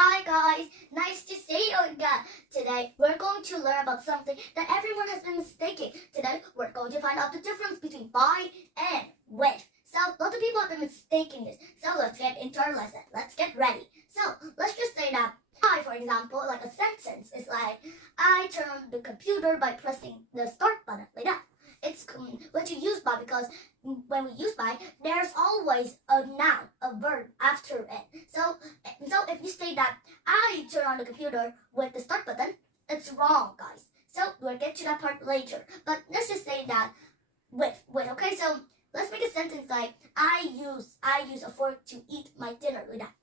Hi guys, nice to see you again. Today we're going to learn about something that everyone has been mistaking. Today we're going to find out the difference between by and with. So lots of people have been mistaking this. So let's get into our lesson. Let's get ready. So let's just say that by, for example, like a sentence is like I turned the computer by pressing the start button, like that. It's what you use by because when we use by, there's always a noun, a verb after it. So if you say that I turn on the computer with the start button, it's wrong, guys. So we'll get to that part later. But let's just say that with. Okay, so let's make a sentence like I use a fork to eat my dinner, like that.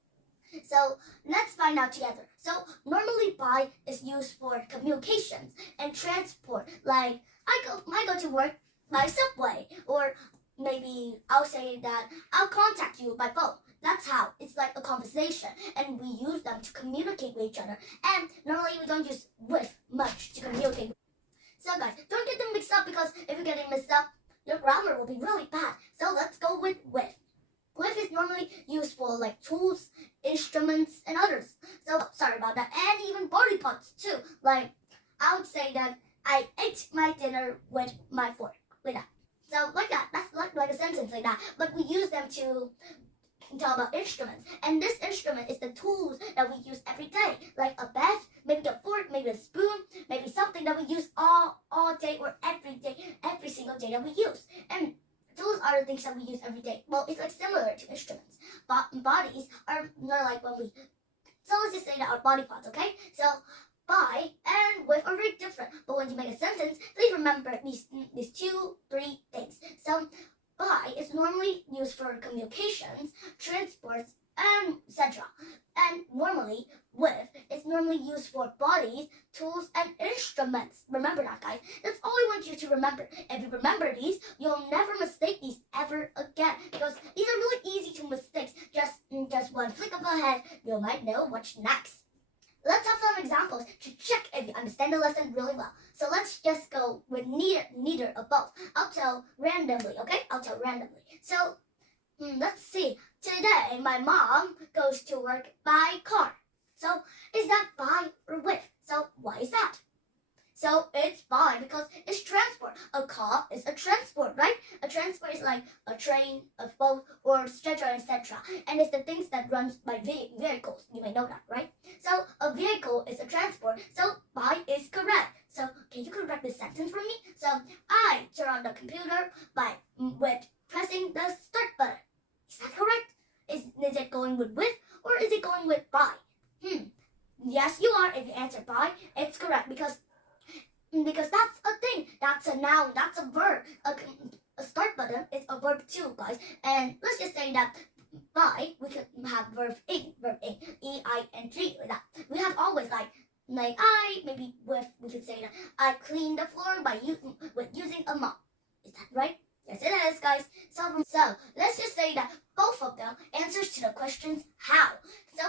So let's find out together. So normally by is used for communications and transport. Like I go to work by subway, or maybe I'll say that I'll contact you by phone. That's how it's like a conversation, and we use them to communicate with each other. And normally we don't use with much to communicate. So guys, don't get them mixed up because if you get it mixed up, your grammar will be really bad. So let's go with with. With is normally used for like tools, instruments, and others. So sorry about that. And even body parts too. Like I would say that I ate my dinner with my fork. Like that. So like that. That's like a sentence like that. But we use them to talk about instruments. And this instrument is the tools that we use every day. Like a bat, maybe a fork, maybe a spoon, maybe something that we use all day or every day, every single day that we use. And those are the things that we use every day. Well, it's like similar to instruments. But bodies are not like when we. So let's just say that our body parts, okay? So by and with are very different. But when you make a sentence, please remember these 2-3 things. So by is normally used for communications, transports, and etc. And normally with is normally used for bodies, tools, and instruments. Remember that, guys. That's all I want you to remember. If you remember these, you'll never mistake these ever again because these are really easy to mistake. Just one flick of a head, you might know what's next. Let's have some examples to check if you understand the lesson really well. So let's just go with neither of both. I'll tell randomly, okay? I'll tell randomly. So let's see. Today, my mom goes to work by car. So is that by or with? So why is that? So it's by because it's transport. A car is a transport, right? A transport is like a train, a boat, or stretcher, etc. And it's the things that runs by vehicles. You may know that, right? So a vehicle is a transport. So by is correct. So can you correct this sentence for me? So I turn on the computer with pressing the start button. Is that correct? Is it going with or is it going with by? Yes, you are. If you answer by, it's correct because that's a thing. That's a noun. That's a verb. A start button is a verb too, guys. And let's just say that by we could have verb ing, E-I-N-G, like that. We have always like I maybe with we could say that I clean the floor by using a mop. Is that right? Yes, it is, guys. So let's just say that both of them answers to the questions how. So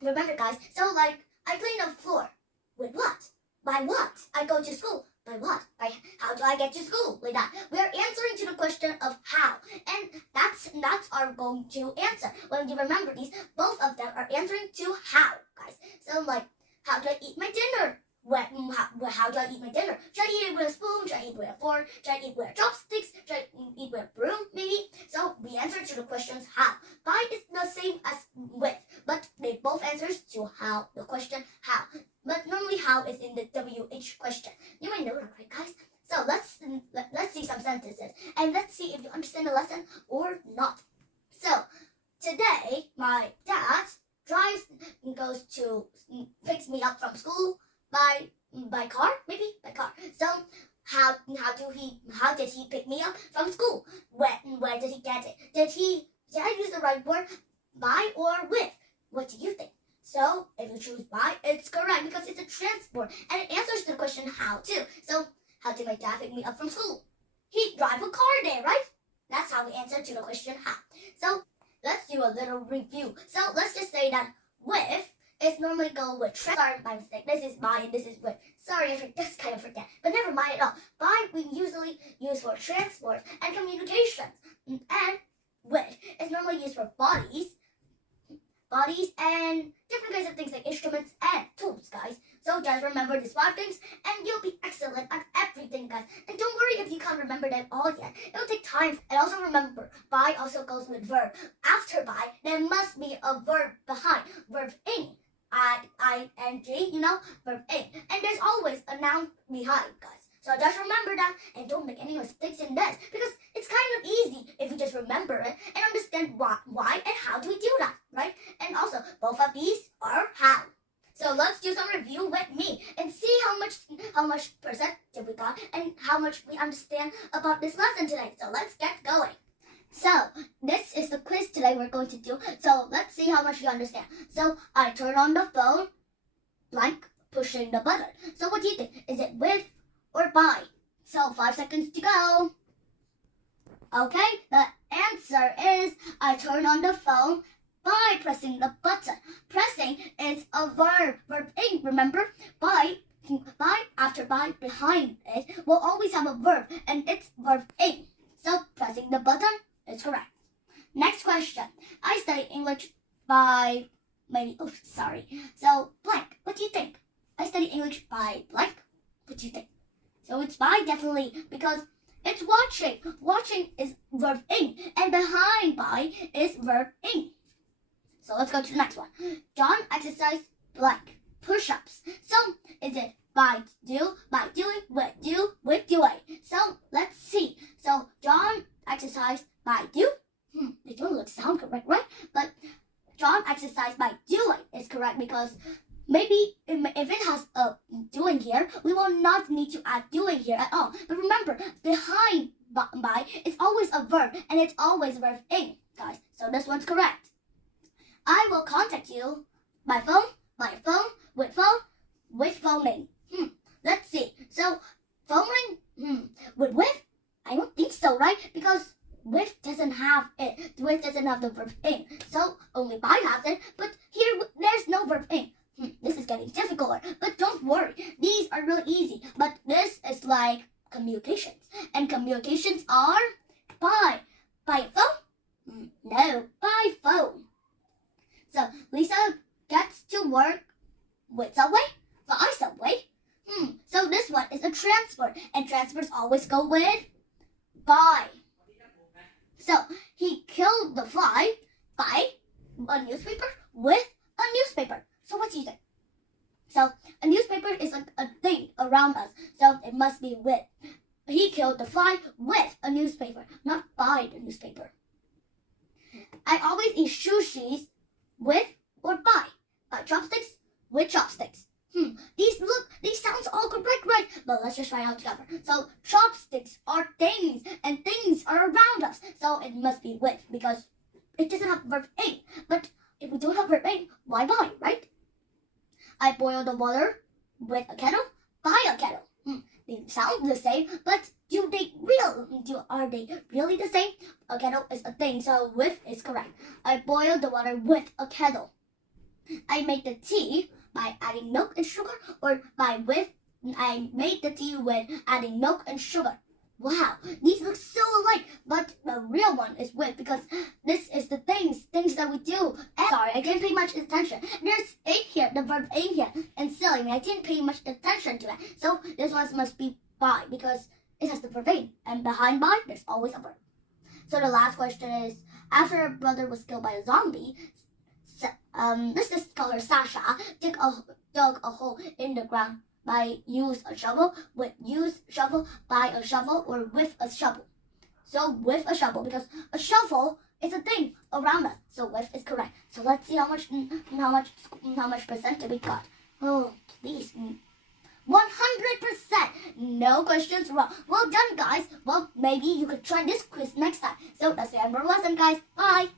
remember, guys. So like I clean the floor with what? By what? I go to school. By what? By how do I get to school? Like that. We're answering to the question of how. And that's our going to answer. When you remember these, both of them are answering to how, guys. So like, how do I eat my dinner? How do I eat my dinner? Should I eat it with a spoon? Should I eat with a fork? Should I eat with chopsticks? Should I eat with a broom, maybe? So we answer to the questions how. By is the same as with, but they both answers to how, the question how. But normally how is in the WH question. You might know that, right, guys? So let's see some sentences and let's see if you understand the lesson or not. So today my dad goes to picks me up from school by car, maybe by car. So how did he pick me up from school? Where did he get it? Did I use the right word, by or with? What do you think? So if you choose by, it's correct because it's a transport and it answers the question how too. So how did my dad pick me up from school? He drive a car there, right? That's how we answer to the question how. So let's do a little review. So let's just say that with is normally go with sorry, my mistake. This is by and this is with. Sorry, I just kind of forget. But never mind at all. By we usually use for transport and communications. And with is normally used for bodies, bodies, and different kinds of things like instruments and tools, guys. So just remember these 5 things and you'll be excellent at everything, guys. And don't worry if you can't remember them all yet. It'll take time. And also remember, by also goes with verb. After by, there must be a verb behind. Verb ing. I-N-G, verb ing. And there's always a noun behind, guys. So just remember that and don't make any mistakes in this because it's kind of easy if you just remember it and understand why and how do we do that, right? And also, both of these are how. So let's do some review with me and see how much percent did we got and how much we understand about this lesson today. So let's get going. So this is the quiz today we're going to do. So let's see how much you understand. So I turn on the phone, blank, pushing the button. So what do you think? Is it with or by? So 5 seconds to go. Okay, the answer is I turn on the phone by pressing the button. Pressing is a verb. Verb ing, remember? By, after by, behind it, will always have a verb, and it's verb ing. So pressing the button is correct. Next question. I study English by, So blank, what do you think? I study English by blank. What do you think? So it's by definitely because it's watching. Watching is verb ing, and behind by is verb ing. So let's go to the next one. John exercised blank push-ups. So is it by doing, with doing? So let's see. So John exercised by do. They don't sound correct, right? But John exercised by doing is correct because maybe if it has a doing here, we will not need to add doing here at all. But remember, behind by is always a verb, and it's always verb ing, guys. So this one's correct. I will contact you by phone, with phoning. Let's see. So phoning, with? I don't think so, right? Because with doesn't have it. With doesn't have the verb ing. So only by has it. But here there's no verb ing. This is getting difficult, but don't worry. These are really easy. But this is like communications. And communications are by phone? No, by phone. So Lisa gets to work with Subway, by Subway. So this one is a transfer, and transfers always go with by. So he killed the fly by a newspaper with a newspaper. So what do you think? So a newspaper is a thing around us, so it must be with. He killed the fly with a newspaper, not by the newspaper. I always eat sushis with or by. By chopsticks, with chopsticks. These sounds all correct, right? But let's just try out together. So chopsticks are things, and things are around us. So it must be with because it doesn't have verb ing. But if we don't have verb ing, why by, right? I boil the water with a kettle, by a kettle. They sound the same, but are they really the same? A kettle is a thing, so with is correct. I boil the water with a kettle. I make the tea by adding milk and sugar, or I made the tea with adding milk and sugar. Wow, these look so alike, but the real one is with because this is the things that we do. And sorry, I didn't pay much attention. There's ing here, the verb ing here, and silly me, I didn't pay much attention to it. So this one must be by because it has the verb ing, and behind by there's always a verb. So the last question is: after her brother was killed by a zombie, let's just call her Sasha, dug a hole in the ground. By use a shovel, with use shovel, by a shovel, or with a shovel. So with a shovel, because a shovel is a thing around us. So with is correct. So let's see how much percent we got. Oh, please. 100%. No questions wrong. Well done, guys. Well, maybe you could try this quiz next time. So that's the end of our lesson, guys. Bye.